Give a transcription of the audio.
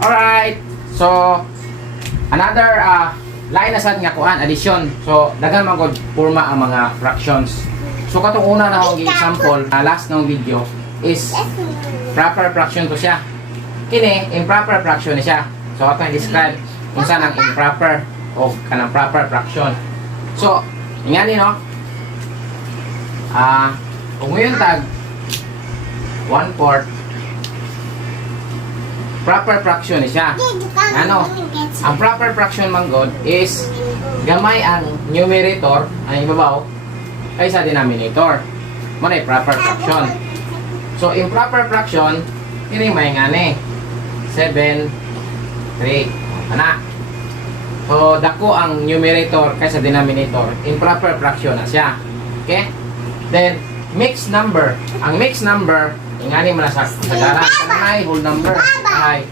Alright. So, another lain na sad nga kuan addition. So, daghan man gud porma ang mga fractions. So, katong una na akong example, last ng video is proper fraction to siya. Kini, improper fraction ni siya. So, atong i-describe kung saan ang improper o kanang proper fraction. So, ingani no? Kung ngayon tag 1/4 proper fraction ni siya. Ano? Ang proper fraction man god is gamay ang numerator, ang ibabaw, kaysa denominator. Muna proper fraction. So, improper fraction, ini may ngani. 7, 3. Ana. So, dako ang numerator kaysa denominator. Improper fraction na siya. Okay? Then, mixed number. Ang mixed number, ingani mo na sa sagaran. Kanay, whole number. Ay,